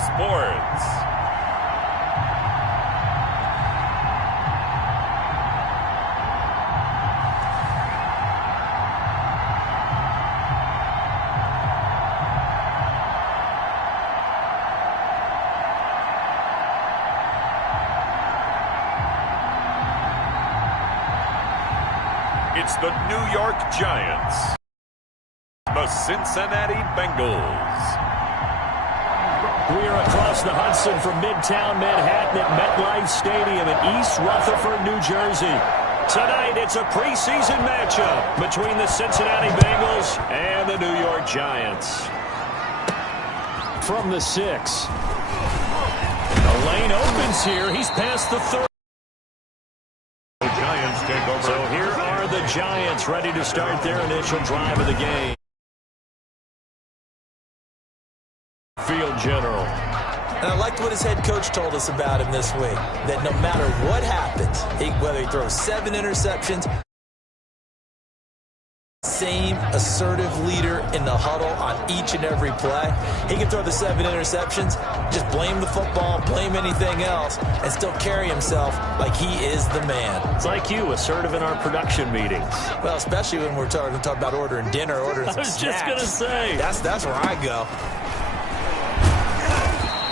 Sports. It's the New York Giants. The Cincinnati Bengals. We are across the Hudson from Midtown Manhattan at MetLife Stadium in East Rutherford, New Jersey. Tonight, it's a preseason matchup between the Cincinnati Bengals and the New York Giants. From the 6. The lane opens here. He's past the 30. The Giants take over. So here are the Giants ready to start their initial drive of the game. Field general. And I liked what his head coach told us about him this week, that no matter what happens, whether he throws 7 interceptions, same assertive leader in the huddle on each and every play. He can throw the 7 interceptions, just blame the football, blame anything else, and still carry himself like he is the man. It's like you, assertive in our production meetings. Well, especially when we're talking about ordering dinner, ordering some snacks. I was just going to say. That's where I go.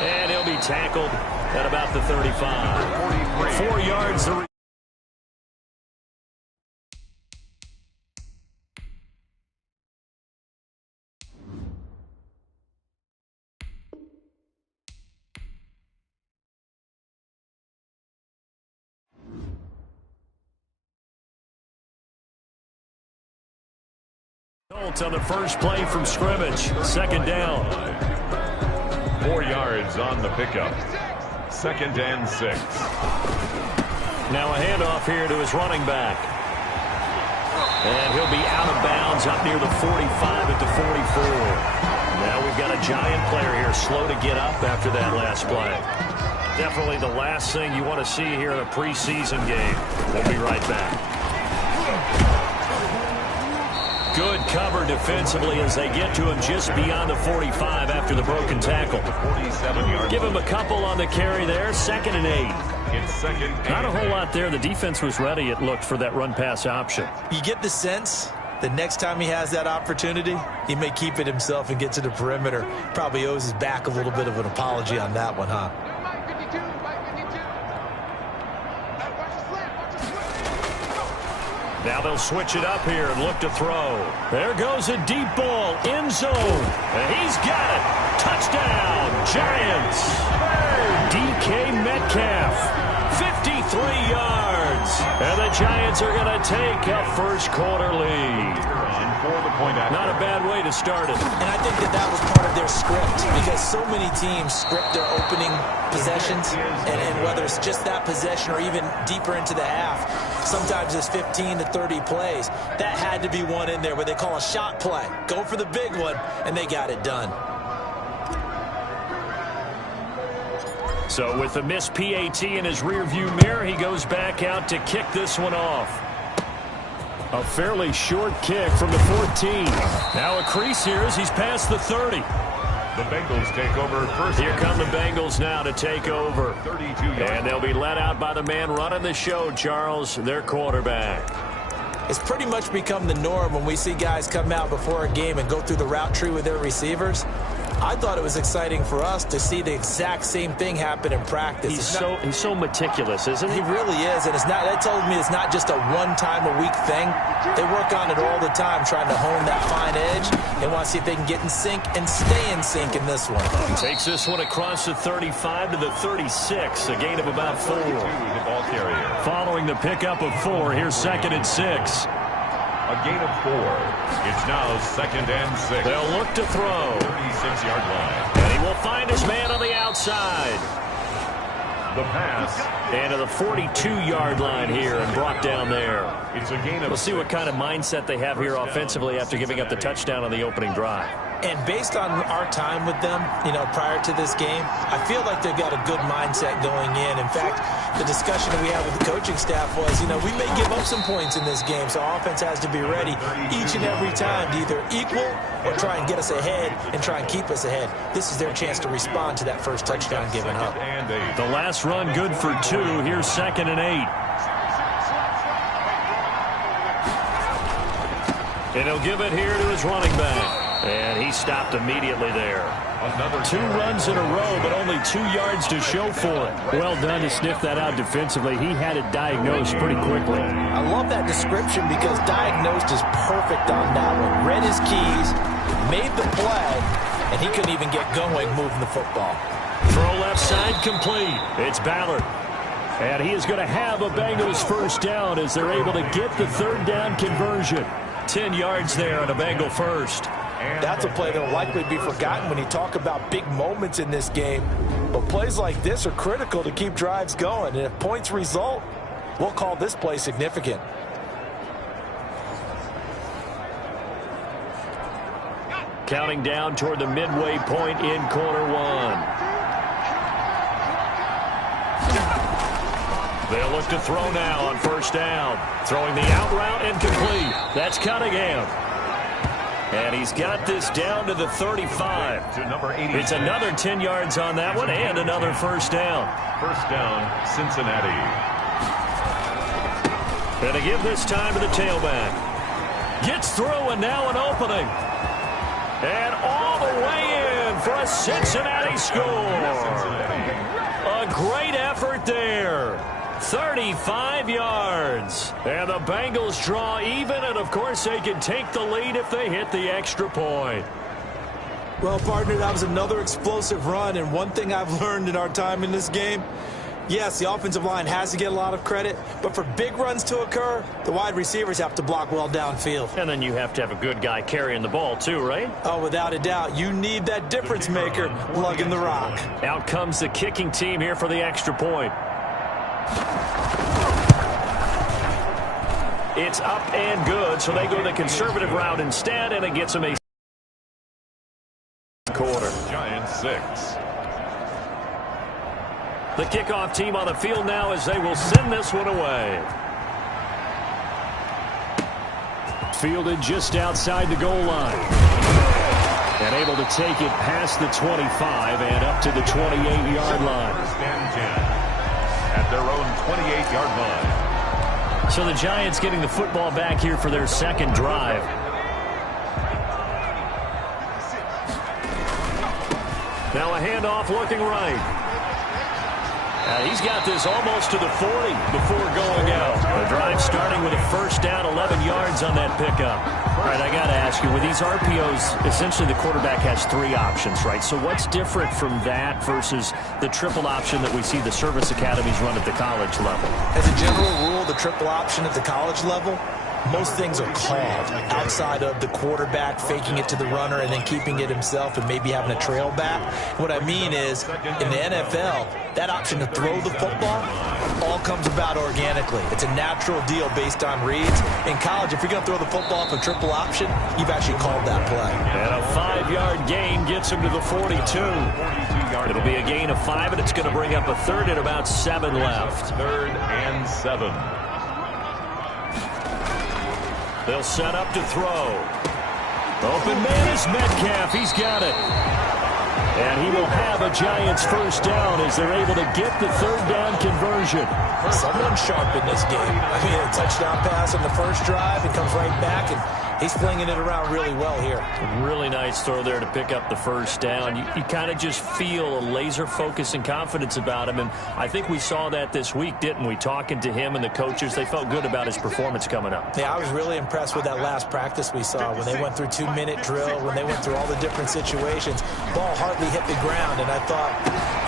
And he'll be tackled at about the 35. 4 yards. Colts on the first play from scrimmage. Second down. 4 yards on the pickup. 2nd and 6. Now a handoff here to his running back. And he'll be out of bounds up near the 45 at the 44. Now we've got a Giant player here slow to get up after that last play. Definitely the last thing you want to see here in a preseason game. We'll be right back. Good cover defensively as they get to him just beyond the 45 after the broken tackle. Give him a couple on the carry there. 2nd and 8. It's 2nd. Not a whole lot there. The defense was ready, it looked, for that run-pass option. You get the sense the next time he has that opportunity, he may keep it himself and get to the perimeter. Probably owes his back a little bit of an apology on that one, huh? Now they'll switch it up here and look to throw. There goes a deep ball, end zone. And he's got it. Touchdown, Giants. DK Metcalf, 53 yards. And the Giants are going to take a first quarter lead. Not a bad way to start it. And I think that was part of their script, because so many teams script their opening possessions, and whether it's just that possession or even deeper into the half, sometimes it's 15 to 30 plays. That had to be one in there where they call a shot play. Go for the big one, and they got it done. So with the missed PAT in his rearview mirror, he goes back out to kick this one off. A fairly short kick from the 14. Now a crease here as he's past the 30. The Bengals take over first. Here come the Bengals now to take over. 32 yards. And they'll be let out by the man running the show, Charles, their quarterback. It's pretty much become the norm when we see guys come out before a game and go through the route tree with their receivers. I thought it was exciting for us to see the exact same thing happen in practice. He's so meticulous, isn't he? He really is, and that tells me it's not just a one-time-a-week thing. They work on it all the time, trying to hone that fine edge. They want to see if they can get in sync and stay in sync in this one. He takes this one across the 35 to the 36, a gain of about 4. The ball carrier. Following the pickup of 4, here's 2nd and 6. A gain of 4. It's now 2nd and 6. They'll look to throw. 36-yard line. And he will find his man on the outside. The pass. And to the 42-yard line here and brought down there. It's a gain of We'll see what kind of mindset they have here offensively after giving up the touchdown on the opening drive. And based on our time with them, prior to this game, I feel like they've got a good mindset going in. In fact, the discussion that we had with the coaching staff was, we may give up some points in this game, so our offense has to be ready each and every time to either equal or try and get us ahead and try and keep us ahead. This is their chance to respond to that first touchdown given up. The last run good for 2. Here's 2nd and 8. And he'll give it here to his running back. And he stopped immediately there. 2 runs in a row, but only 2 yards to show for it. Well done to sniff that out defensively. He had it diagnosed pretty quickly. I love that description because diagnosed is perfect on that one. Read his keys, made the play, and he couldn't even get going moving the football. Throw left side complete. It's Ballard. And he is going to have a Bengals first down as they're able to get the 3rd down conversion. 10 yards there on a Bengal first. That's a play that will likely be forgotten when you talk about big moments in this game. But plays like this are critical to keep drives going. And if points result, we'll call this play significant. Counting down toward the midway point in quarter 1. They'll look to throw now on first down. Throwing the out route incomplete. That's Cunningham. And he's got this down to the 35. It's another 10 yards on that one and another first down. First down, Cincinnati. And to give this time to the tailback. Gets through and now an opening. And all the way in for a Cincinnati score. A great effort there. 35 yards. And the Bengals draw even, and of course they can take the lead if they hit the extra point. Well, partner, that was another explosive run, and one thing I've learned in our time in this game, yes, the offensive line has to get a lot of credit, but for big runs to occur, the wide receivers have to block well downfield. And then you have to have a good guy carrying the ball too, right? Oh, without a doubt. You need that difference maker lugging the rock. Out comes the kicking team here for the extra point. It's up and good, so they go the conservative route instead, and it gets them a quarter. Giants 6. The kickoff team on the field now as they will send this one away. Fielded just outside the goal line. And able to take it past the 25 and up to the 28-yard line. First and 10. At their own 28-yard line. So the Giants getting the football back here for their second drive. Now a handoff looking right. He's got this almost to the 40 before going out. The drive starting with a first down, 11 yards on that pickup. All right, I got to ask you, with these RPOs, essentially the quarterback has 3 options, right? So what's different from that versus the triple option that we see the service academies run at the college level? As a general rule, the triple option at the college level, most things are called outside of the quarterback faking it to the runner and then keeping it himself and maybe having a trail back. What I mean is, in the NFL, that option to throw the football all comes about organically. It's a natural deal based on reads. In college, if you're going to throw the football off a triple option, you've actually called that play. And a 5-yard gain gets him to the 42. It'll be a gain of 5, and it's going to bring up a third and about 7 left. 3rd and 7. They'll set up to throw. Open man is Metcalf. He's got it. And he will have a Giants first down as they're able to get the 3rd down conversion. Someone sharp in this game. I mean, a touchdown pass on the first drive. It comes right back, and he's flinging it around really well here. Really nice throw there to pick up the first down. You kind of just feel a laser focus and confidence about him, and I think we saw that this week, didn't we? Talking to him and the coaches, they felt good about his performance coming up. Yeah, I was really impressed with that last practice we saw when they went through 2-minute drill, when they went through all the different situations. Ball hardly hit the ground, and I thought,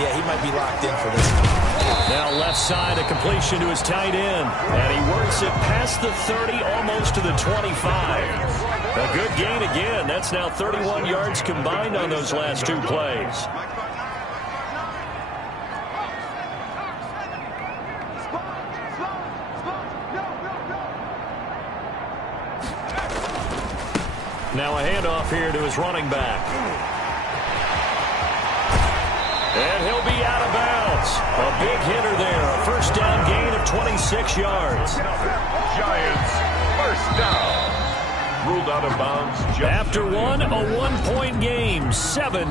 yeah, he might be locked in for this one. Now left side, a completion to his tight end, and he works it past the 30, almost to the 25. A good gain again. That's now 31 yards combined on those last 2 plays. Now a handoff here to his running back. And he'll be out of bounds. A big hitter there. A first down gain of 26 yards. Giants, first down. Ruled out of bounds. After one, a 1-point game, 7-6.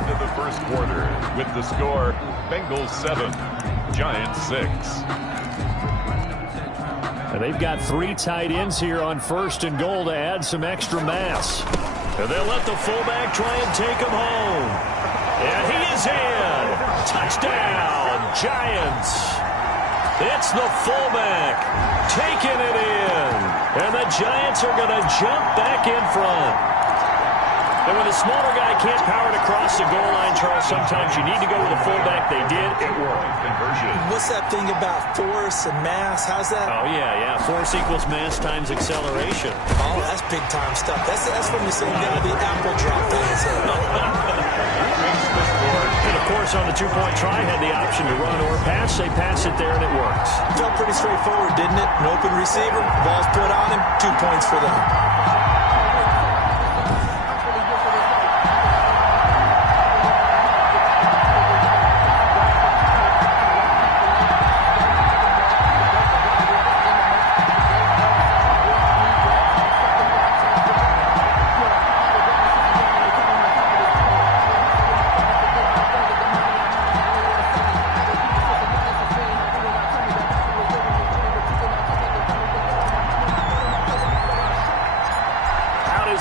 Into the first quarter with the score, Bengals 7, Giants 6. And they've got 3 tight ends here on first and goal to add some extra mass. And they'll let the fullback try and take him home. And he is in. Touchdown, Giants. It's the fullback taking it in. And the Giants are going to jump back in front. And when the smaller guy can't power it across the goal line, Charles, sometimes you need to go with a fullback. They did. It worked. What's that thing about force and mass? How's that? Oh, yeah. Force equals mass times acceleration. Oh, that's big-time stuff. That's from the same guy the apple drop thing is in. And, of course, on the 2-point try, had the option to run or pass. They pass it there, and it works. Felt pretty straightforward, didn't it? An open receiver, ball's put on him, 2 points for them.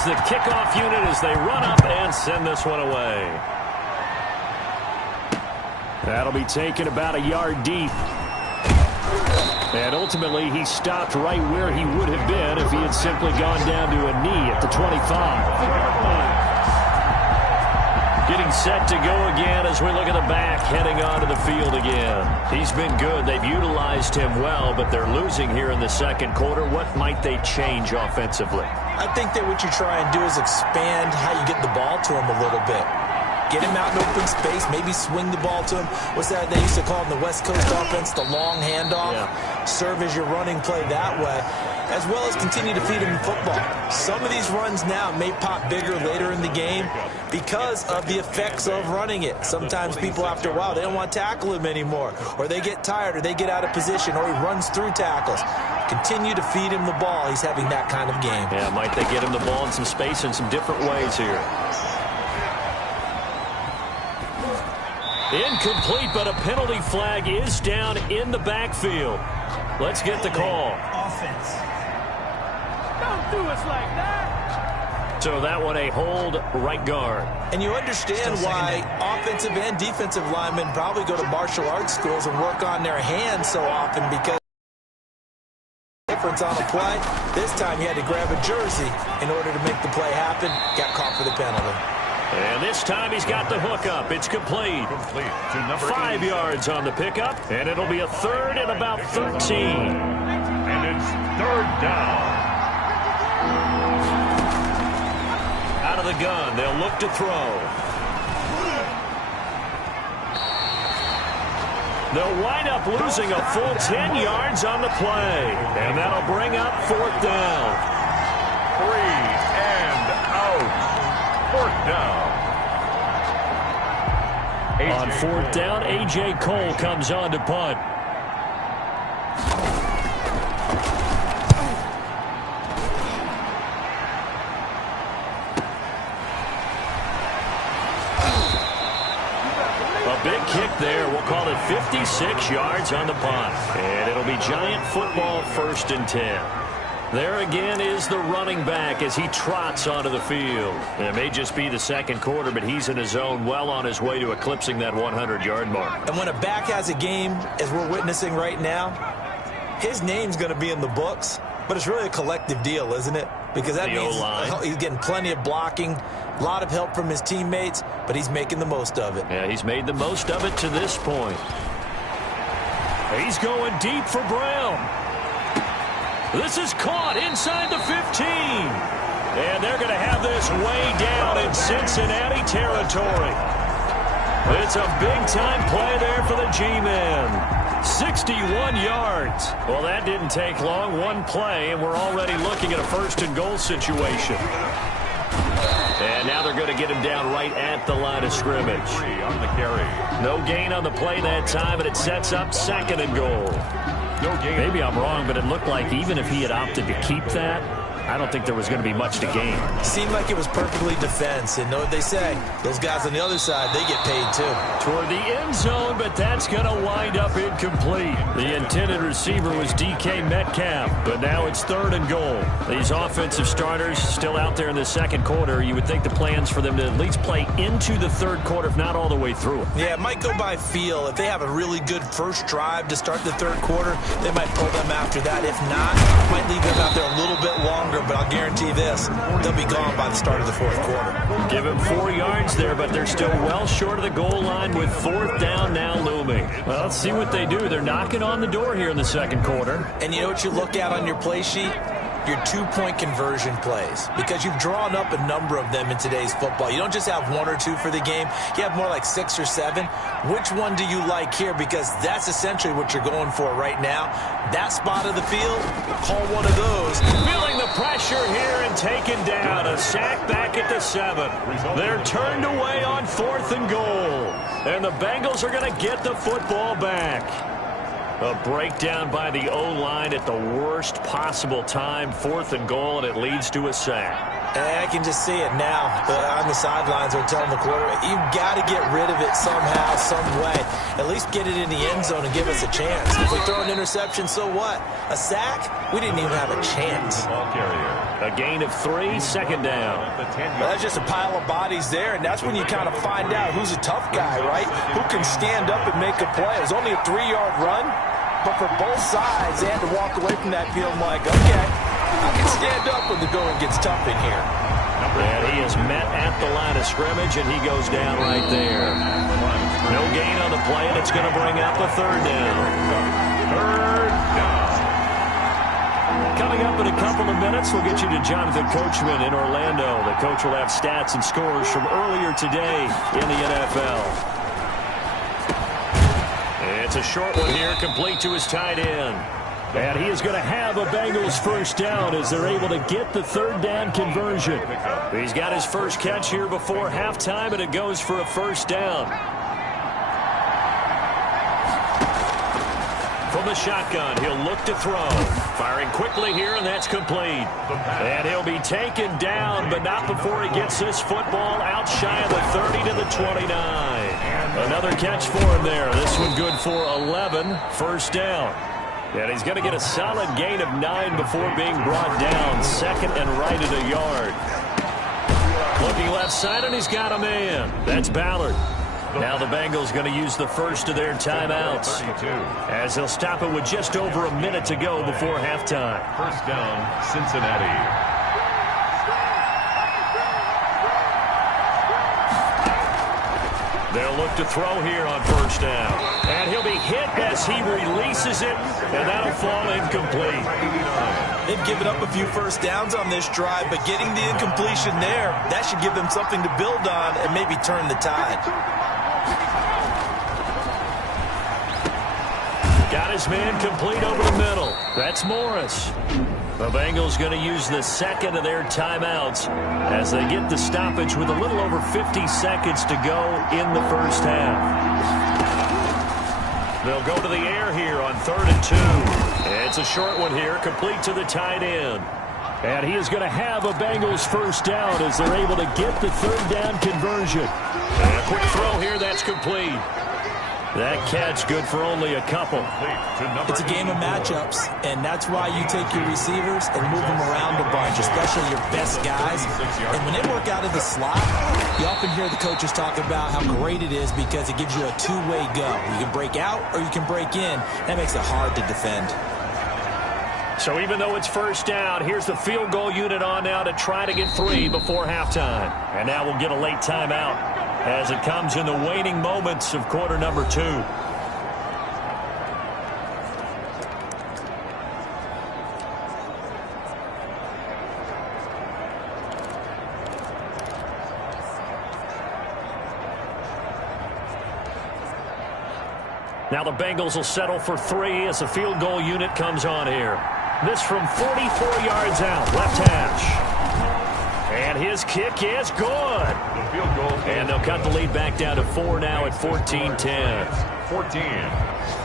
The kickoff unit as they run up and send this one away. That'll be taken about a yard deep. And ultimately, he stopped right where he would have been if he had simply gone down to a knee at the 25. Getting set to go again as we look at the back heading onto the field again. He's been good. They've utilized him well, but they're losing here in the second quarter. What might they change offensively? I think that what you try and do is expand how you get the ball to him a little bit. Get him out in open space, maybe swing the ball to him. What's that they used to call in the West Coast offense, the long handoff? Yeah. Serve as your running play that way, as well as continue to feed him the football. Some of these runs now may pop bigger later in the game because of the effects of running it. Sometimes people, after a while, they don't want to tackle him anymore, or they get tired, or they get out of position, or he runs through tackles. Continue to feed him the ball. He's having that kind of game. Yeah, might they get him the ball in some space in some different ways here. Incomplete, but a penalty flag is down in the backfield. Let's get the call. Offense. Don't do us like that. So that one a hold right guard. And you understand why offensive and defensive linemen probably go to martial arts schools and work on their hands so often, because difference on a play. This time he had to grab a jersey in order to make the play happen. Got caught for the penalty. And this time he's got the hook up. It's complete. To number 5 yards on the pickup, and it'll be a third and about 13. And it's third down. Out of the gun, they'll look to throw. They'll wind up losing a full 10 yards on the play, and that'll bring up fourth down. 3 and out. Fourth down. On fourth down, A.J. Cole comes on to punt. A big kick there. We'll call it 56 yards on the punt. And it'll be Giant football, 1st and 10. There again is the running back as he trots onto the field. It may just be the second quarter, but he's in his zone, well on his way to eclipsing that 100-yard mark. And when a back has a game, as we're witnessing right now, his name's going to be in the books, but it's really a collective deal, isn't it? Because that means he's getting plenty of blocking, a lot of help from his teammates, but he's making the most of it. Yeah, he's made the most of it to this point. He's going deep for Brown. This is caught inside the 15. And they're going to have this way down in Cincinnati territory. It's a big-time play there for the G-men. 61 yards. Well, that didn't take long. One play, and we're already looking at a 1st and goal situation. And now they're going to get him down right at the line of scrimmage. On the carry. No gain on the play that time, and it sets up 2nd and goal. No gain. Maybe I'm wrong, but it looked like even if he had opted to keep that, I don't think there was going to be much to gain. Seemed like it was perfectly defense. And know what they say? Those guys on the other side, they get paid too. Toward the end zone, but that's going to wind up incomplete. The intended receiver was DK Metcalf, but now it's 3rd and goal. These offensive starters still out there in the 2nd quarter. You would think the plans for them to at least play into the 3rd quarter, if not all the way through it. Yeah, it might go by feel. If they have a really good first drive to start the 3rd quarter, they might pull them after that. If not, might leave them out there a little bit longer. But I'll guarantee this, they'll be gone by the start of the 4th quarter. Give him 4 yards there, but they're still well short of the goal line with 4th down now looming. Well, let's see what they do. They're knocking on the door here in the 2nd quarter. And you know what you look at on your play sheet? Your 2-point conversion plays, because you've drawn up a number of them in today's football. You don't just have 1 or 2 for the game. You have more like 6 or 7. Which one do you like here? Because that's essentially what you're going for right now. That spot of the field, call one of those. Feeling the pressure here and taken down. A sack back at the 7. They're turned away on 4th and goal. And the Bengals are going to get the football back. A breakdown by the O-line at the worst possible time. 4th and goal, and it leads to a sack. I can just see it now. On the sidelines, they're telling the quarterback, you've got to get rid of it somehow, some way. At least get it in the end zone and give us a chance. If we throw an interception, so what? A sack? We didn't even have a chance. A gain of 3, 2nd down. Well, that's just a pile of bodies there, and that's when you kind of find out who's a tough guy, right? Who can stand up and make a play. It was only a 3-yard run, but for both sides, they had to walk away from that feeling like, okay, I can stand up when the going gets tough in here. And he is met at the line of scrimmage, and he goes down right there. No gain on the play, and it's going to bring up a 3rd down. 3rd down. Coming up in a couple of minutes, we'll get you to Jonathan Coachman in Orlando. The coach will have stats and scores from earlier today in the NFL. It's a short one here, complete to his tight end. And he is going to have a Bengals 1st down as they're able to get the 3rd down conversion. He's got his first catch here before halftime, and it goes for a 1st down. From the shotgun, he'll look to throw. Firing quickly here, and that's complete. And he'll be taken down, but not before he gets this football out shy of the 30 to the 29. Another catch for him there. This one good for 11. 1st down. And he's going to get a solid gain of 9 before being brought down. 2nd and right at a yard. Looking left side, and he's got a man. That's Ballard. Now the Bengals going to use the first of their timeouts, as they'll stop it with just over a minute to go before halftime. 1st down, Cincinnati. They'll look to throw here on 1st down. And he'll be hit as he releases it, and that'll fall incomplete. They've given up a few 1st downs on this drive, but getting the incompletion there, that should give them something to build on and maybe turn the tide. Got his man complete over the middle. That's Morris. The Bengals going to use the 2nd of their timeouts as they get the stoppage with a little over 50 seconds to go in the 1st half. They'll go to the air here on 3rd and 2. It's a short one here, complete to the tight end. And he is going to have a Bengals 1st down as they're able to get the 3rd down conversion. And a quick throw here, that's complete. That catch good for only a couple. It's a game of matchups, and that's why you take your receivers and move them around a bunch, especially your best guys. And when they work out of the slot, you often hear the coaches talk about how great it is because it gives you a two-way go. You can break out or you can break in. That makes it hard to defend. So even though it's 1st down, here's the field goal unit on now to try to get 3 before halftime. And now we'll get a late timeout as it comes in the waning moments of quarter number 2. Now the Bengals will settle for 3 as the field goal unit comes on here. This from 44 yards out, left hash. And his kick is good. The field goal. And they'll cut the lead back down to 4 now at 14-10. 14.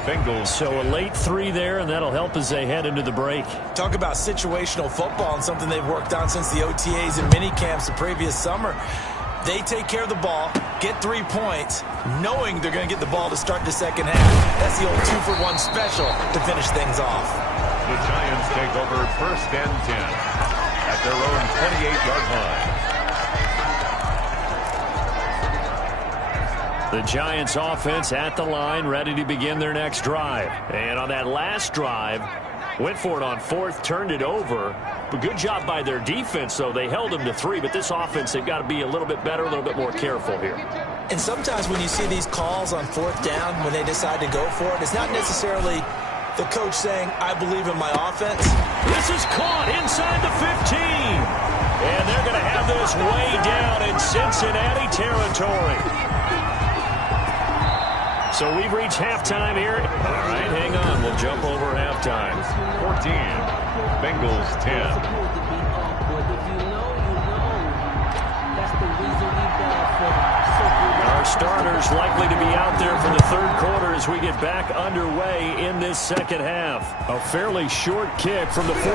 Bengals. So a late 3 there, and that'll help as they head into the break. Talk about situational football and something they've worked on since the OTAs and mini camps the previous summer. They take care of the ball, get 3 points, knowing they're going to get the ball to start the second half. That's the old 2-for-1 special to finish things off. The Giants take over 1st and 10 at their own 28-yard line. The Giants offense at the line, ready to begin their next drive. And on that last drive, went for it on 4th, turned it over. But good job by their defense, though. They held them to 3, but this offense, they've got to be a little bit better, a little bit more careful here. And sometimes when you see these calls on 4th down, when they decide to go for it, it's not necessarily the coach saying, I believe in my offense. This is caught inside the 15. And they're going to have this way down in Cincinnati territory. So we've reached halftime here. All right, hang on. We'll jump over halftime. 14. Bengals 10. Our starters likely to be out there for the 3rd quarter as we get back underway in this second half. A fairly short kick from the 14.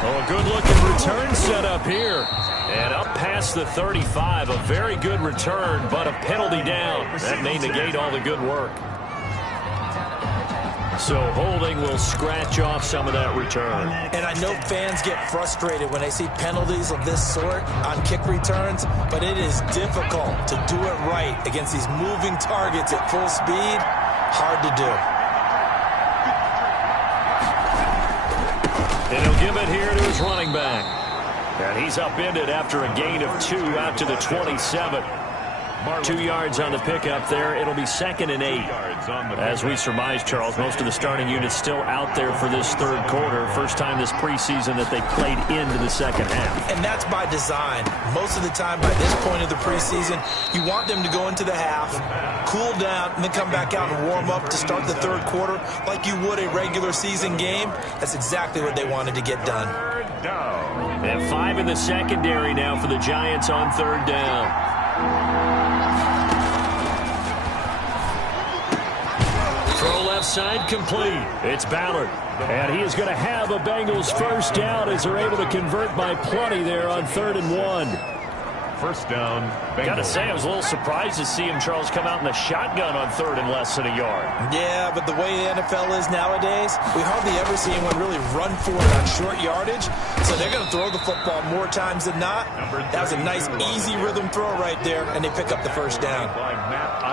Oh, a good-looking return set up here. And up past the 35, a very good return, but a penalty down. That may negate all the good work. So holding will scratch off some of that return. And I know fans get frustrated when they see penalties of this sort on kick returns, but it is difficult to do it right against these moving targets at full speed. Hard to do. And he'll give it here to his running back. And he's upended after a gain of 2 out to the 27. 2 yards on the pickup there. It'll be 2nd and 8. As we surmise, Charles, most of the starting units still out there for this 3rd quarter. First time this preseason that they played into the second half. And that's by design. Most of the time by this point of the preseason, you want them to go into the half, cool down, and then come back out and warm up to start the 3rd quarter like you would a regular season game. That's exactly what they wanted to get done. And 5 in the secondary now for the Giants on 3rd down. Throw left side complete. It's Ballard. And he is going to have a Bengals 1st down as they're able to convert by plenty there on 3rd and 1. 1st down, Bengals. Got to say, I was a little surprised to see him, Charles, come out in the shotgun on 3rd and less than a yard. Yeah, but the way the NFL is nowadays, we hardly ever see anyone really run for it on short yardage. So they're going to throw the football more times than not. That was a nice, easy rhythm throw right there, and they pick up the 1st down.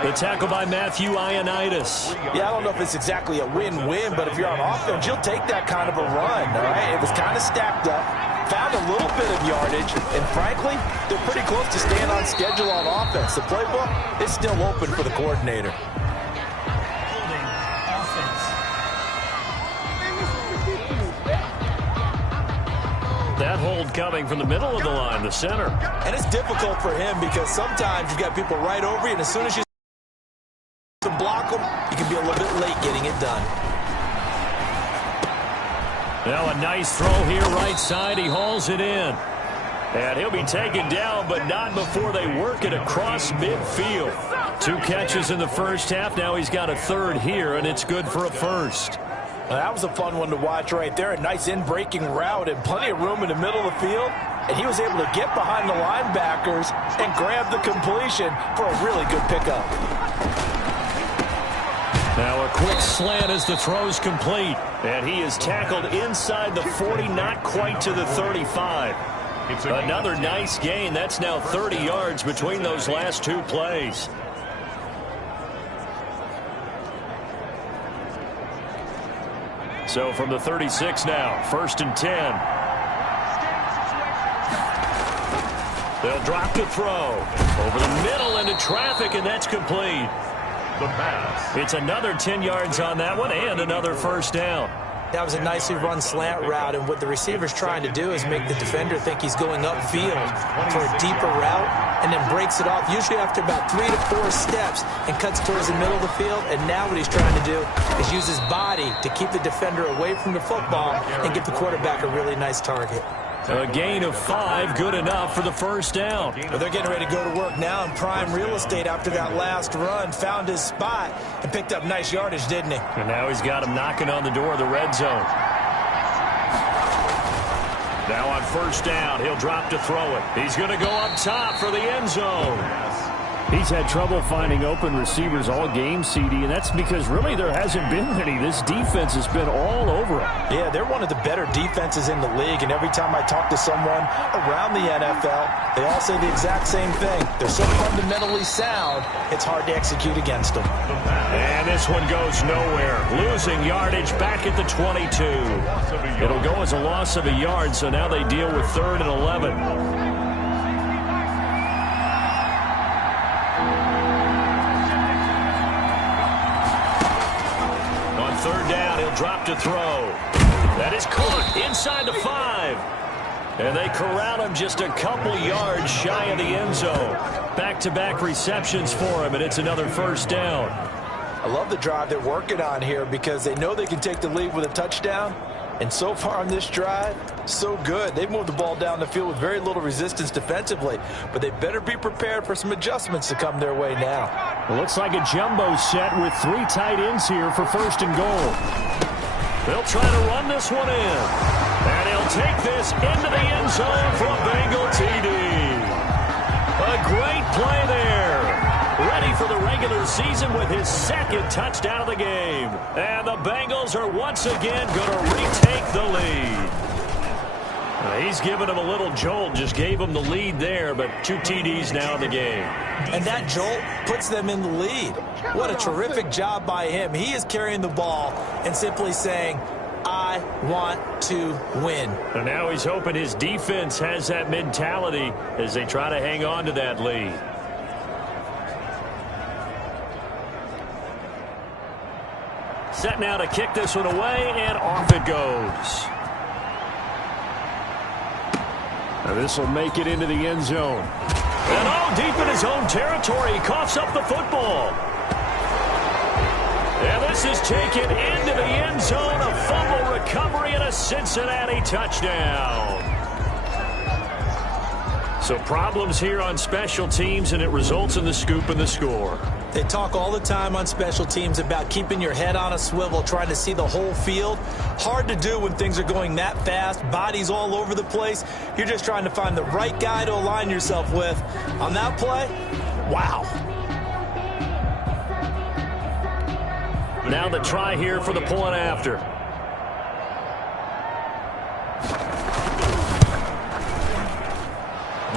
The tackle by Matthew Ioannidis. Yeah, I don't know if it's exactly a win-win, but if you're on offense, you'll take that kind of a run, all right? It was kind of stacked up. Found a little bit of yardage, and frankly, they're pretty close to staying on schedule on offense. The playbook is still open for the coordinator. That hold coming from the middle of the line, the center. And it's difficult for him because sometimes you've got people right over you, and as soon as you can block them, you can be a little bit late getting it done. Now a nice throw here right side. He hauls it in. And he'll be taken down, but not before they work it across midfield. 2 catches in the 1st half. Now he's got a 3rd here, and it's good for a 1st. Well, that was a fun one to watch right there. A nice in-breaking route and plenty of room in the middle of the field. And he was able to get behind the linebackers and grab the completion for a really good pickup. Now a quick slant as the throw's complete. And he is tackled inside the 40, not quite to the 35. Another nice gain. That's now 30 yards between those last 2 plays. So from the 36 now, 1st and 10. They'll drop the throw. Over the middle into traffic, and that's complete. The pass. It's another 10 yards on that one and another 1st down. That was a nicely run slant route, and what the receiver's trying to do is make the defender think he's going upfield for a deeper route and then breaks it off, usually after about 3 to 4 steps, and cuts towards the middle of the field. And now what he's trying to do is use his body to keep the defender away from the football and give the quarterback a really nice target. A gain of 5, good enough for the first down. Well, they're getting ready to go to work now in prime real estate after that last run. Found his spot and picked up nice yardage, didn't he? And now he's got him knocking on the door of the red zone. Now on first down, he'll drop to throw it. He's going to go up top for the end zone. He's had trouble finding open receivers all game, CD, and that's because really there hasn't been any. This defense has been all over him. Yeah, they're one of the better defenses in the league, and every time I talk to someone around the NFL, they all say the exact same thing. They're so fundamentally sound, it's hard to execute against them. And this one goes nowhere. Losing yardage back at the 22. It'll go as a loss of a yard, so now they deal with 3rd and 11. Third down, he'll drop to throw. That is caught inside the 5. And they corral him just a couple yards shy of the end zone. Back-to-back receptions for him, and it's another first down. I love the drive they're working on here because they know they can take the lead with a touchdown. And so far on this drive, so good. They've moved the ball down the field with very little resistance defensively, but they better be prepared for some adjustments to come their way now. It looks like a jumbo set with 3 tight ends here for 1st and goal. They'll try to run this one in. And he'll take this into the end zone for a Bengal TD. A great play there. Ready for the regular season with his 2nd touchdown of the game. And the Bengals are once again going to retake the lead. He's given him a little jolt, just gave him the lead there, but 2 TDs now in the game. And that jolt puts them in the lead. What a terrific job by him. He is carrying the ball and simply saying, I want to win. And now he's hoping his defense has that mentality as they try to hang on to that lead. Set now to kick this one away, and off it goes. Now this will make it into the end zone. And all deep in his own territory, he coughs up the football. And this is taken into the end zone, a fumble recovery and a Cincinnati touchdown. So problems here on special teams, and it results in the scoop and the score. They talk all the time on special teams about keeping your head on a swivel, trying to see the whole field. Hard to do when things are going that fast, bodies all over the place. You're just trying to find the right guy to align yourself with. On that play, wow. Now the try here for the point after.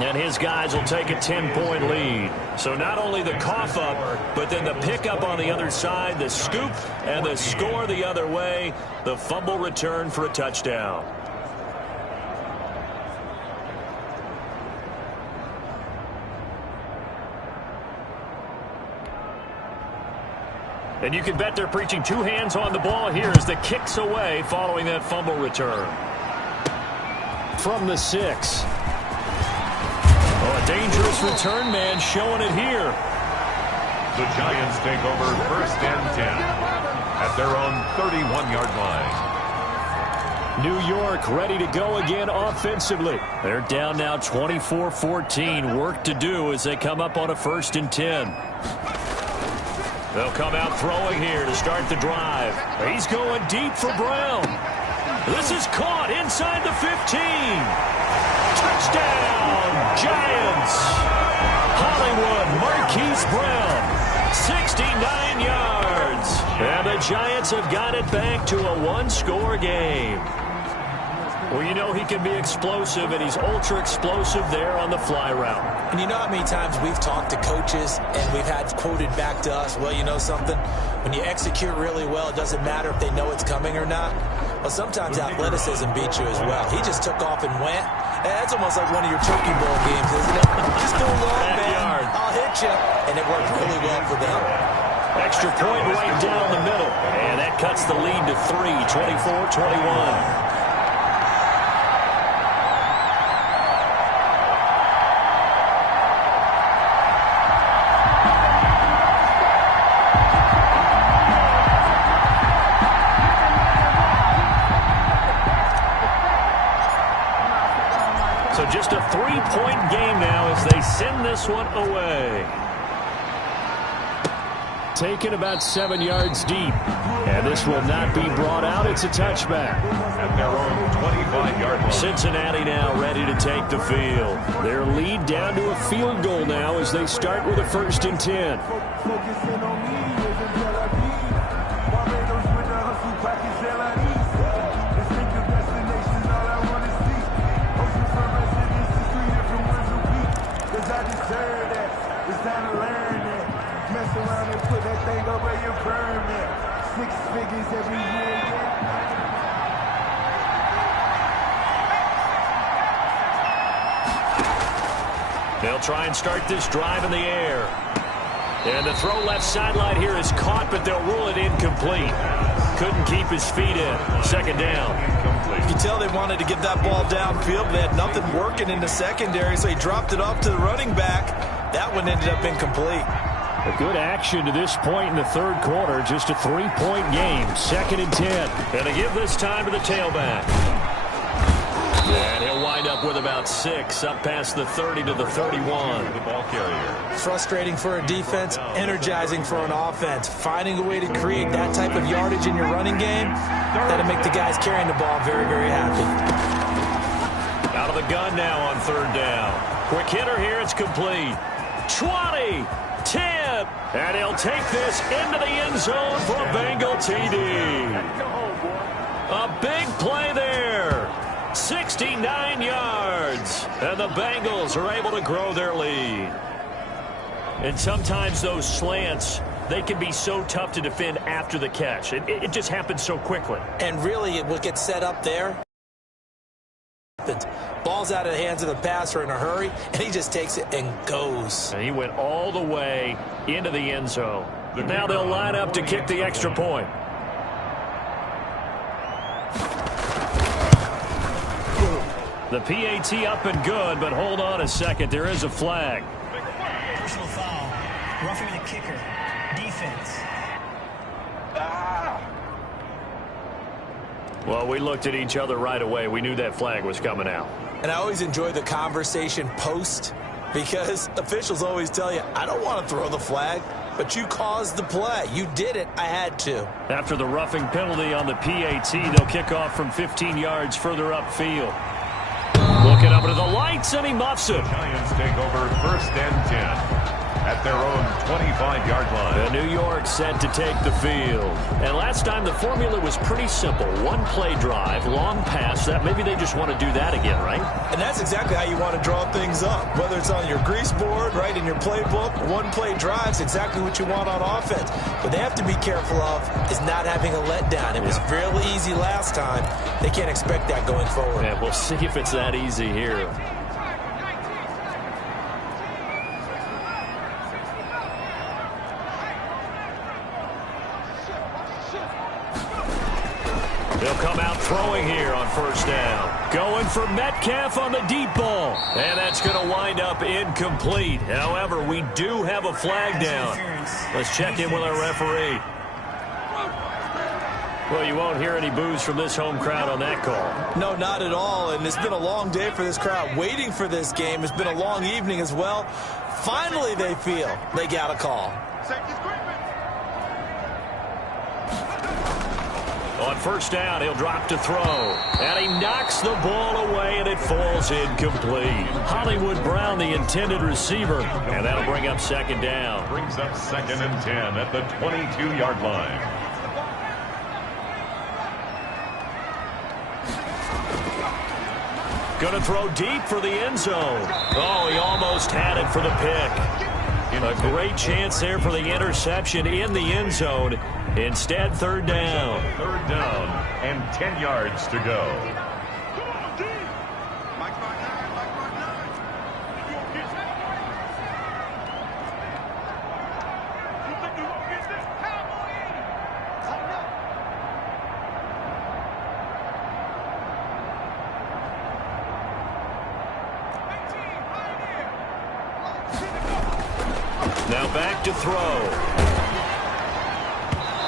And his guys will take a 10-point lead. So not only the cough up, but then the pickup on the other side, the scoop, and the score the other way. The fumble return for a touchdown. And you can bet they're preaching 2 hands on the ball here as the kick's away following that fumble return. From the 6. Oh, a dangerous return man showing it here. The Giants take over 1st and 10 at their own 31-yard line. New York ready to go again offensively. They're down now 24-14. Work to do as they come up on a 1st and 10. They'll come out throwing here to start the drive. He's going deep for Brown. This is caught inside the 15. Touchdown, Giants. Hollywood Marquise Brown, 69 yards. And the Giants have got it back to a 1-score game. Well, you know he can be explosive, and he's ultra-explosive there on the fly route. And you know how many times we've talked to coaches and we've had quoted back to us, well, you know something? When you execute really well, it doesn't matter if they know it's coming or not. Well, sometimes athleticism beats you as well. He just took off and went. That's almost like one of your Turkey Bowl games, isn't it? Just go long, man. I'll hit you. And it worked really well for them. Extra point right down the middle. And that cuts the lead to 3, 24-21. just a 3-point game now as they send this one away. Taken about 7 yards deep. And this will not be brought out. It's a touchback. At their own 25-yard line. Cincinnati now ready to take the field. Their lead down to a field goal now as they start with a 1st and 10. They'll try and start this drive in the air. And the throw left sideline here is caught, but they'll rule it incomplete. Couldn't keep his feet in. 2nd down. You can tell they wanted to get that ball downfield. They had nothing working in the secondary, so he dropped it off to the running back. That one ended up incomplete. A good action to this point in the 3rd quarter. Just a 3-point game. 2nd and 10. And they give this time to the tailback. And he'll wind up with about 6, up past the 30 to the 31. The ball carrier. Frustrating for a defense, energizing for an offense. Finding a way to create that type of yardage in your running game, that'll make the guys carrying the ball very, very happy. Out of the gun now on 3rd down. Quick hitter here, it's complete. 20, 10, and he'll take this into the end zone for a Bengal TD. A big play there. 69 yards, and the Bengals are able to grow their lead. And sometimes those slants, they can be so tough to defend after the catch. It just happens so quickly. And really, what gets set up there, ball's out of the hands of the passer in a hurry, and he just takes it and goes. And he went all the way into the end zone. Now they'll line up to kick the extra point. The PAT up and good, but hold on a second. There is a flag. Personal foul. Roughing the kicker. Defense. Well, we looked at each other right away. We knew that flag was coming out. And I always enjoy the conversation post because officials always tell you, I don't want to throw the flag, but you caused the play. You did it. I had to. After the roughing penalty on the PAT, they'll kick off from 15 yards further upfield. Looking up into the lights, and he muffs it. Giants take over 1st and 10 at their own 25-yard line. And New York set to take the field. And last time the formula was pretty simple. 1-play drive, long pass. That maybe they just want to do that again, right? And that's exactly how you want to draw things up. Whether it's on your grease board, right, in your playbook, 1-play drives, exactly what you want on offense. What they have to be careful of is not having a letdown. It was fairly easy last time. They can't expect that going forward. And we'll see if it's that easy here. They'll come out throwing here on 1st down. Going for Metcalf on the deep ball. And that's going to wind up incomplete. However, we do have a flag down. Let's check in with our referee. Well, you won't hear any boos from this home crowd on that call. No, not at all. And it's been a long day for this crowd waiting for this game. It's been a long evening as well. Finally, they feel they got a call. On 1st down, he'll drop to throw. And he knocks the ball away, and it falls incomplete. Hollywood Brown, the intended receiver. And that'll bring up 2nd down. Brings up 2nd and 10 at the 22-yard line. Going to throw deep for the end zone. Oh, he almost had it for the pick. A great chance there for the interception in the end zone. Instead, 3rd down. 3rd down and 10 yards to go. Now back to throw.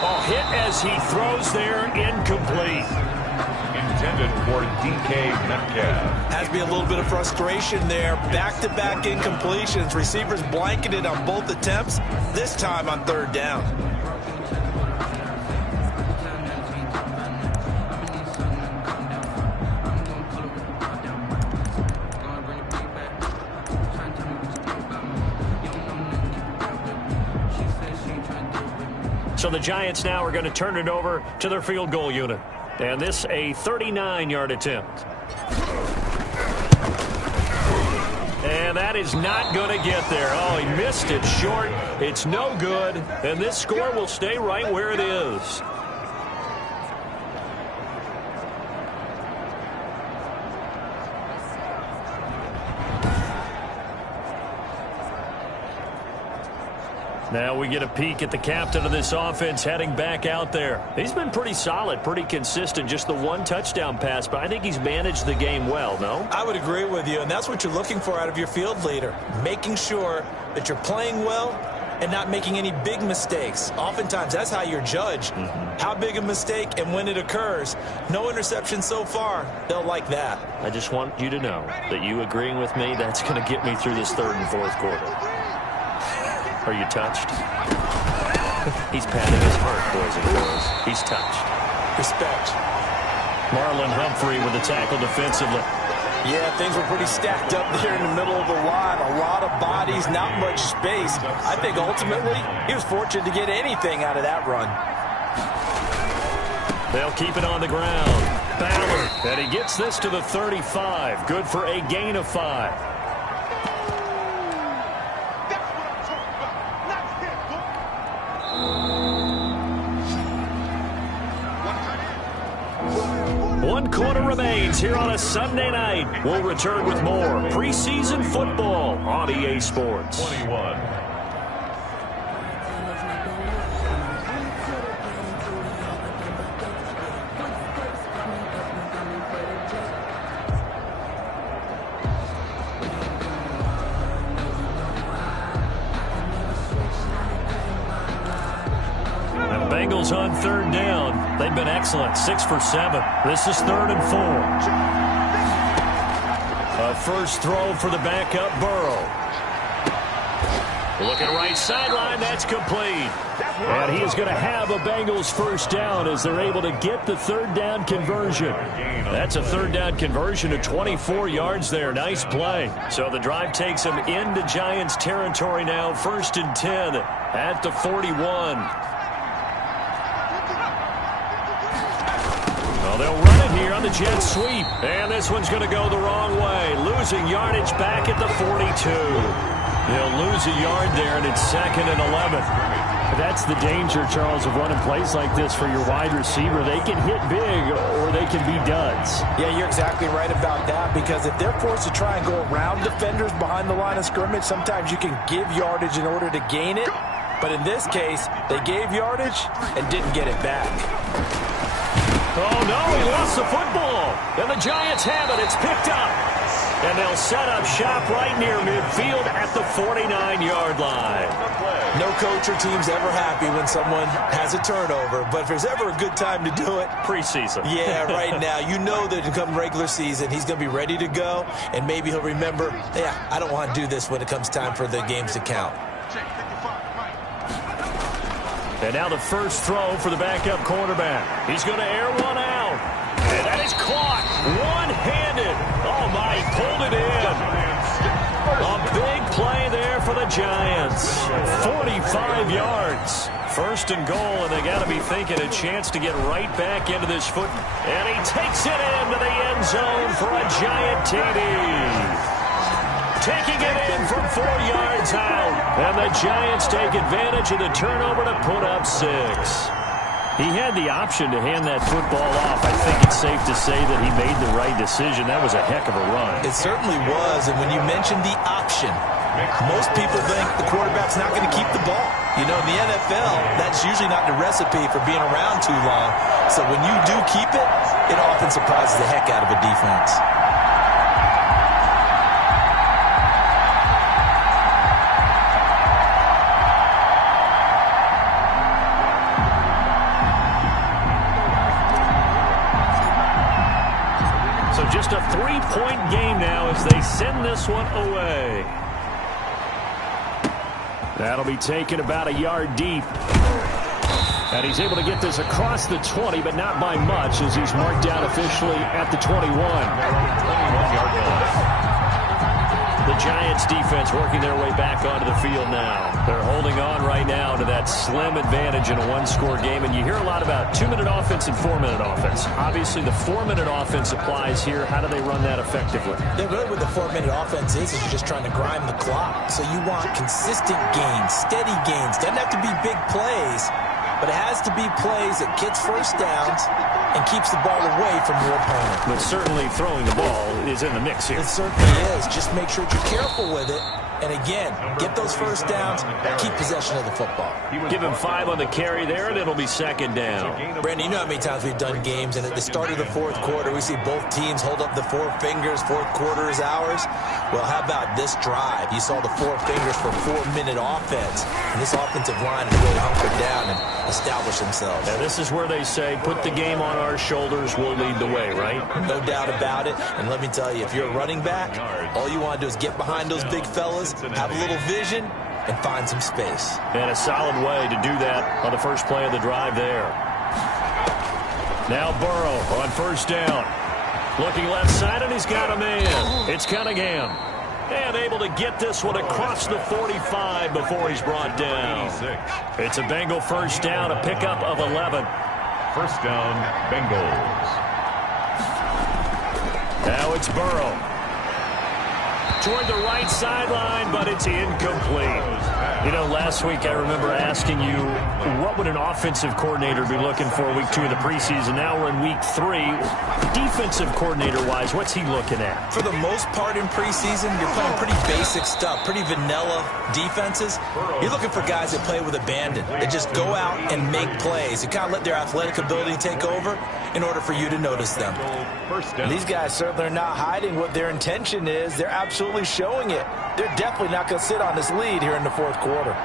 Oh, hit as he throws there, incomplete. intended for DK Metcalf. Has to be a little bit of frustration there. Back-to-back incompletions. Receivers blanketed on both attempts, this time on third down. So the Giants now are going to turn it over to their field goal unit. And this a 39-yard attempt. And that is not going to get there. Oh, he missed it short. It's no good. And this score will stay right where it is. Now we get a peek at the captain of this offense heading back out there. He's been pretty solid, pretty consistent, just the one touchdown pass, but I think he's managed the game well, no? I would agree with you, and that's what you're looking for out of your field leader, making sure that you're playing well and not making any big mistakes. Oftentimes, that's how you're judged. How big a mistake and when it occurs. No interception so far. They'll like that. I just want you to know that you agreeing with me, that's going to get me through this third and fourth quarter. Are you touched? He's patting his heart, boys and girls. He's touched. Respect. Marlon Humphrey with the tackle defensively. Yeah, things were pretty stacked up there in the middle of the line. A lot of bodies, not much space. I think ultimately he was fortunate to get anything out of that run. They'll keep it on the ground. Ballard, and he gets this to the 35. Good for a gain of 5. One quarter remains here on a Sunday night. We'll return with more preseason football on EA Sports. 21. Bengals on third down. They've been excellent. 6 for 7. This is 3rd and 4. A first throw for the backup Burrow. Looking right sideline. That's complete. And he is going to have a Bengals first down as they're able to get the third down conversion. That's a third down conversion of 24 yards there. Nice play. So the drive takes them into Giants territory now. 1st and 10 at the 41. Well, they'll run it here on the jet sweep. And this one's going to go the wrong way. Losing yardage back at the 42. They'll lose a yard there, and it's 2nd and 11. That's the danger, Charles, of running plays like this for your wide receiver. They can hit big or they can be duds. Yeah, you're exactly right about that, because if they're forced to try and go around defenders behind the line of scrimmage, sometimes you can give yardage in order to gain it. But in this case, they gave yardage and didn't get it back. Oh, no, he lost the football. And the Giants have it. It's picked up. And they'll set up shop right near midfield at the 49-yard line. No coach or team's ever happy when someone has a turnover, but if there's ever a good time to do it, preseason. Yeah, right now. You know that come regular season, he's going to be ready to go, and maybe he'll remember, yeah, I don't want to do this when it comes time for the games to count. And now the first throw for the backup quarterback. He's going to air one out. And that is caught one-handed. Oh, my, he pulled it in. A big play there for the Giants. 45 yards. 1st and goal, and they got to be thinking a chance to get right back into this foot. And he takes it into the end zone for a Giant TD. Taking it in from 4 yards out. And the Giants take advantage of the turnover to put up 6. He had the option to hand that football off. I think it's safe to say that he made the right decision. That was a heck of a run. It certainly was. And when you mentioned the option, most people think the quarterback's not going to keep the ball. You know, in the NFL, that's usually not the recipe for being around too long. So when you do keep it, it often surprises the heck out of a defense. Just a 3-point game now as they send this one away. That'll be taken about a yard deep. And he's able to get this across the 20, but not by much as he's marked down officially at the 21. The Giants defense working their way back onto the field now. They're holding on right now to that slim advantage in a one-score game. And you hear a lot about 2-minute offense and 4-minute offense. Obviously, the 4-minute offense applies here. How do they run that effectively? Yeah, really what the 4-minute offense is you're just trying to grind the clock. So you want consistent gains, steady gains. Doesn't have to be big plays, but it has to be plays that gets first downs and keeps the ball away from your opponent. But certainly throwing the ball is in the mix here. It certainly is. Just make sure you're careful with it. And again, get those first downs, keep possession of the football. Give him 5 on the carry there, and it'll be second down. Brandon, you know how many times we've done games, and at the start of the fourth quarter, we see both teams hold up the 4 fingers, fourth quarter is ours. Well, how about this drive? You saw the 4 fingers for 4-minute offense, and this offensive line has really hunkered down and established themselves. Now, this is where they say, put the game on our shoulders, we'll lead the way, right? No doubt about it. And let me tell you, if you're a running back, all you want to do is get behind those big fellas, have a little vision, and find some space. And a solid way to do that on the first play of the drive there. Now Burrow on first down. Looking left side, and he's got a man. It's Cunningham. And able to get this one across the 45 before he's brought down. It's a Bengal first down, a pickup of 11. First down, Bengals. Now it's Burrow. Toward the right sideline, but it's incomplete. You know, last week I remember asking you, what would an offensive coordinator be looking for week 2 of the preseason? Now we're in week 3. Defensive coordinator-wise, what's he looking at? For the most part in preseason, you're playing pretty basic stuff, pretty vanilla defenses. You're looking for guys that play with abandon, that just go out and make plays. You kind of let their athletic ability take over in order for you to notice them. And these guys certainly are not hiding what their intention is. They're absolutely showing it. They're definitely not going to sit on this lead here in the fourth quarter.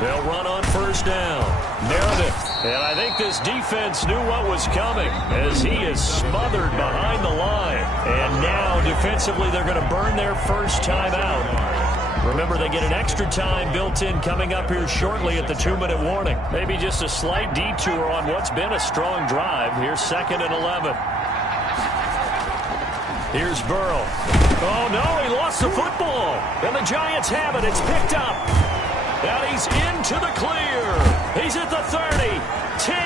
They'll run on first down. Meredith. And I think this defense knew what was coming as he is smothered behind the line. And now defensively they're going to burn their first time out. Remember, they get an extra time built in coming up here shortly at the 2-minute warning. Maybe just a slight detour on what's been a strong drive. Here's 2nd and 11. Here's Burrow. Oh, no, he lost the football. And the Giants have it. It's picked up. And he's into the clear. He's at the 30, 10.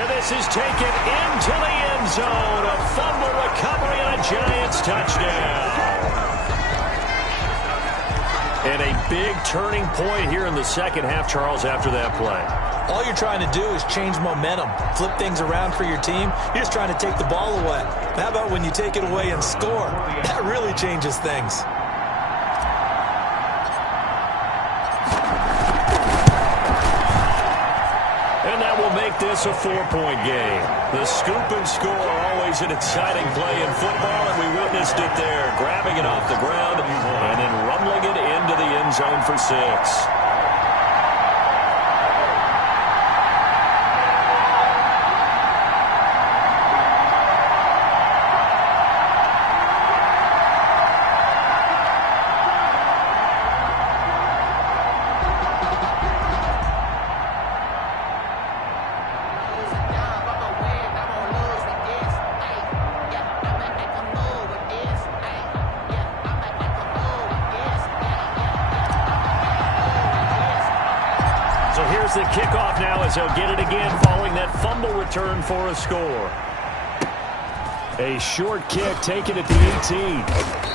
And this is taken into the end zone. A fumble recovery and a Giants touchdown. And a big turning point here in the second half, Charles, after that play. All you're trying to do is change momentum, flip things around for your team. You're just trying to take the ball away. How about when you take it away and score? That really changes things. And that will make this a 4-point game. The scoop and score always an exciting play in football, and we witnessed it there, grabbing it off the ground and then rumbling it into the end zone for 6. The kickoff now as they'll get it again following that fumble return for a score. A short kick taken at the 18.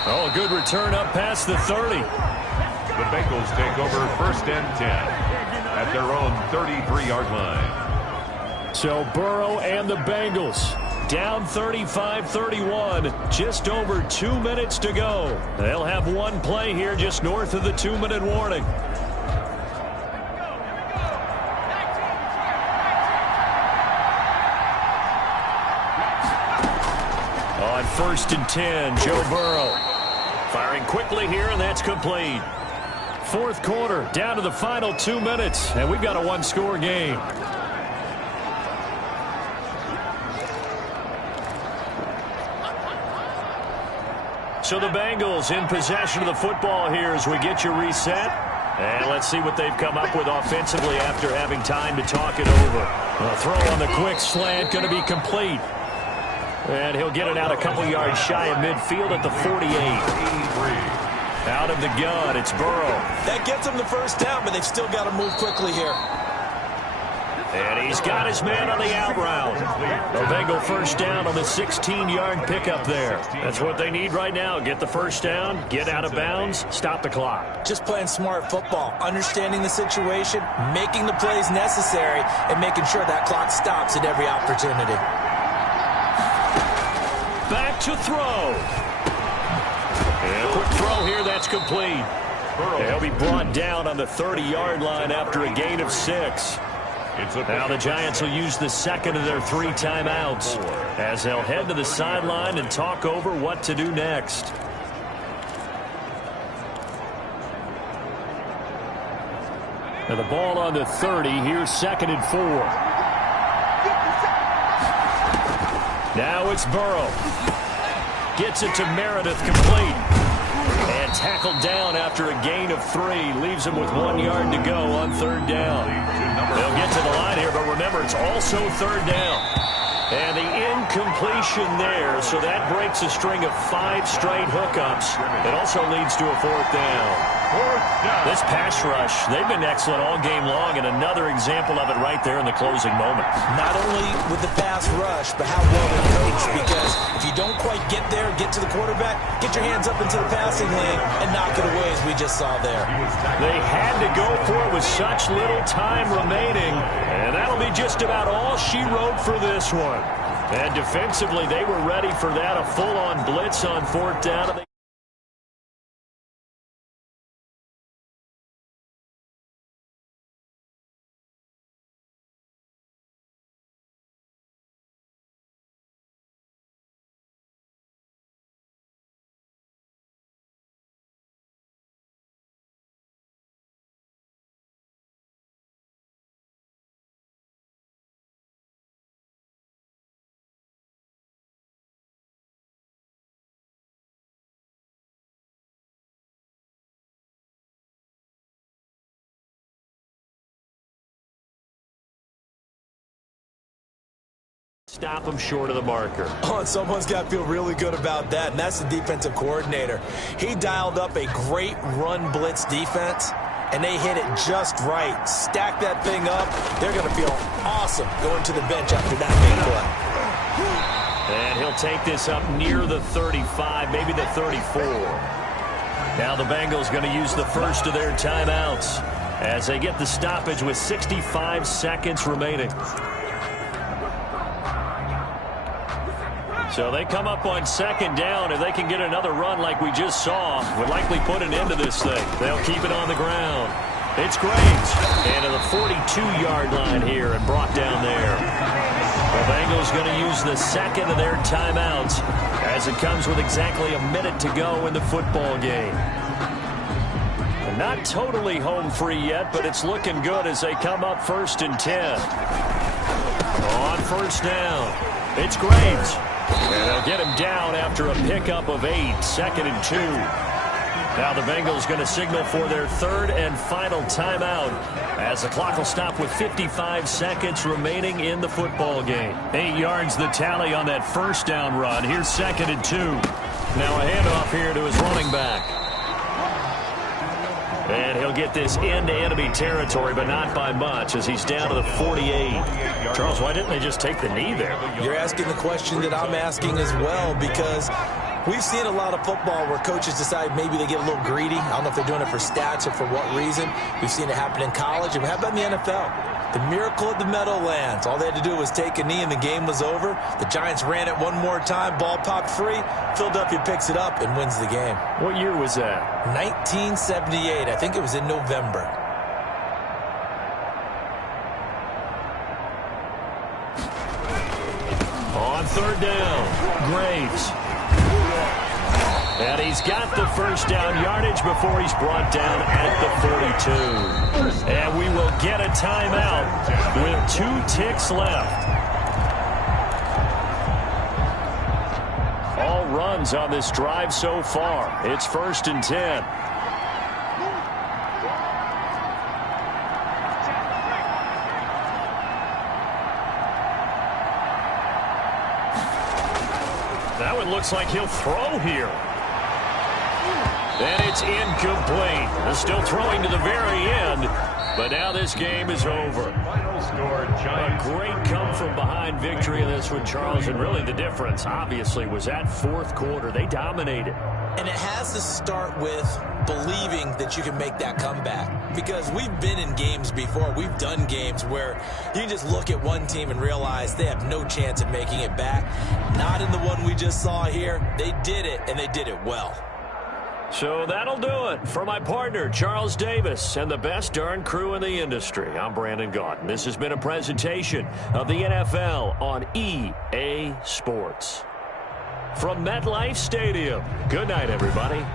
Oh, a good return up past the 30. The Bengals take over 1st and 10 at their own 33-yard line. So Burrow and the Bengals down 35-31. Just over 2 minutes to go. They'll have one play here just north of the 2-minute warning. On 1st and 10, Joe Burrow firing quickly here, and that's complete. Fourth quarter, down to the final 2 minutes, and we've got a one-score game. So the Bengals in possession of the football here as we get you reset. And let's see what they've come up with offensively after having time to talk it over. A throw on the quick slant going to be complete. And he'll get it out a couple yards shy of midfield at the 48. Out of the gun, it's Burrow. That gets him the first down, but they've still got to move quickly here. And he's got his man on the out route. A Bengal first down on the 16-yard pickup there. That's what they need right now. Get the first down, get out of bounds, stop the clock. Just playing smart football, understanding the situation, making the plays necessary, and making sure that clock stops at every opportunity. Back to throw. And a quick throw here, that's complete. They'll be brought down on the 30-yard line after a gain of 6. Now the Giants will use the second of their 3 timeouts as they'll head to the sideline and talk over what to do next. And the ball on the 30. Here's 2nd and 4. Now it's Burrow. Gets it to Meredith, complete. And tackled down after a gain of 3. Leaves him with 1 yard to go on 3rd down. They'll get to the line here, but remember, it's also 3rd down. And the incompletion there, so that breaks a string of 5 straight hookups. It also leads to a 4th down. This pass rush, they've been excellent all game long, and another example of it right there in the closing moments. Not only with the pass rush, but how well they're coached, because if you don't quite get there, get to the quarterback, get your hands up into the passing lane and knock it away, as we just saw there. They had to go for it with such little time remaining, and that'll be just about all she wrote for this one. And defensively, they were ready for that, a full-on blitz on 4th down. Stop him short of the marker. Oh, and someone's got to feel really good about that, and that's the defensive coordinator. He dialed up a great run blitz defense, and they hit it just right. Stack that thing up. They're going to feel awesome going to the bench after that big play. And he'll take this up near the 35, maybe the 34. Now the Bengals going to use the first of their timeouts as they get the stoppage with 65 seconds remaining. So they come up on 2nd down. If they can get another run like we just saw, would likely put an end to this thing. They'll keep it on the ground. It's Graves. And to the 42-yard line here and brought down there. The Bengals going to use the second of their timeouts as it comes with exactly a minute to go in the football game. And not totally home free yet, but it's looking good as they come up 1st and 10. On 1st down, it's Graves. And they'll get him down after a pickup of 8, 2nd and 2. Now the Bengals going to signal for their 3rd and final timeout as the clock will stop with 55 seconds remaining in the football game. 8 yards the tally on that 1st down run. Here's 2nd and 2. Now a handoff here to his running back. And he'll get this into enemy territory, but not by much as he's down to the 48. Charles, why didn't they just take the knee there? You're asking the question that I'm asking as well, because we've seen a lot of football where coaches decide maybe they get a little greedy. I don't know if they're doing it for stats or for what reason. We've seen it happen in college, and how about in the NFL? The miracle of the Meadowlands. All they had to do was take a knee and the game was over. The Giants ran it one more time. Ball popped free. Philadelphia picks it up and wins the game. What year was that? 1978. I think it was in November. On 3rd down, Graves. And he's got the first down yardage before he's brought down at the 42. And we will get a timeout with 2 ticks left. All runs on this drive so far. It's 1st and 10. That one looks like he'll throw here. And it's incomplete. Still throwing to the very end, but now this game is over. Final score, Giants. A great come-from-behind victory in this one, Charles, and really the difference, obviously, was that 4th quarter. They dominated. And it has to start with believing that you can make that comeback. Because we've been in games before. We've done games where you can just look at one team and realize they have no chance of making it back. Not in the one we just saw here. They did it, and they did it well. So that'll do it for my partner, Charles Davis, and the best darn crew in the industry. I'm Brandon Gaudin. This has been a presentation of the NFL on EA Sports. From MetLife Stadium, good night, everybody.